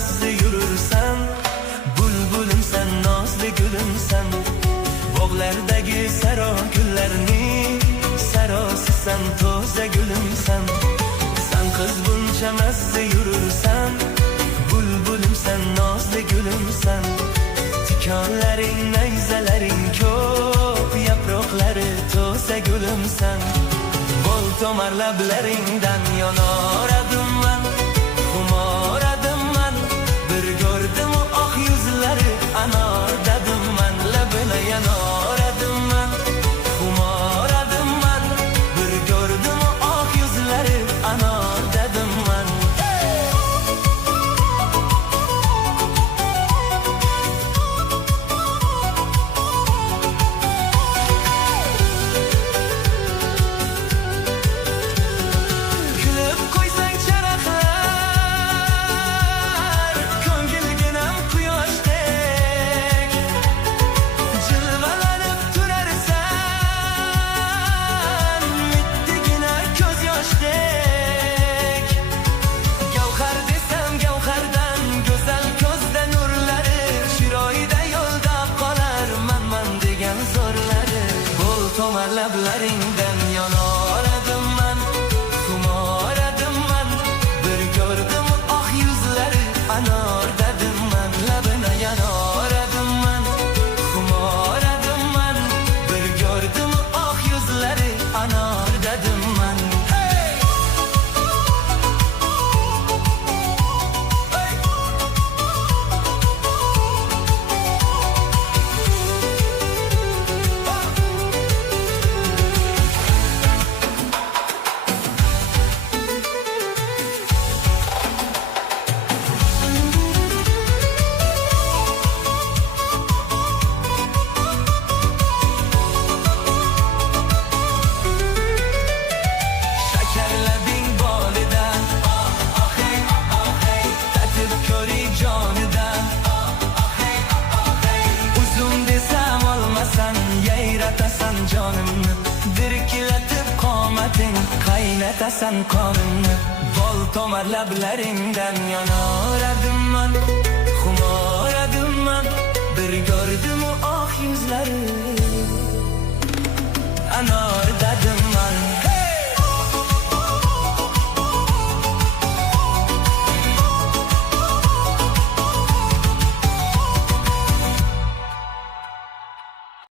mast yürürsen, bulbulum sen, nazlı gülüm sen. Bog'lardagi saro gullarning sarosi sen, toza gülüm sen. Sen kız buncha mast yürürsen, bulbulum sen, nazlı gülüm sen. Tikonlaring, nayzalaring ko'p, yaproqlari to'sa gulüm sen. Bol tomar lablaringdan yonoradim man, xumoradim man. Bir ko'rdim oq yuzlari anor dadim man, labina yonoradim man, xumoradim man. Bir ko'rdim oq yuzlari anor dadim man. Tomar lablaringdan yonoradim man, xumoradim man. Bir ko'rdim oq yuzlari anor dadim man, labina yonoradim man, xumoradim man. Bir ko'rdim oq yuzlari anor dadim man. Yayratasan canımni, dirkilatib qomating, qaynatasan qonimni. Bol tomar lablaringdan yonoradim man, xumoradim man. Bir ko'rdim oq yuzlari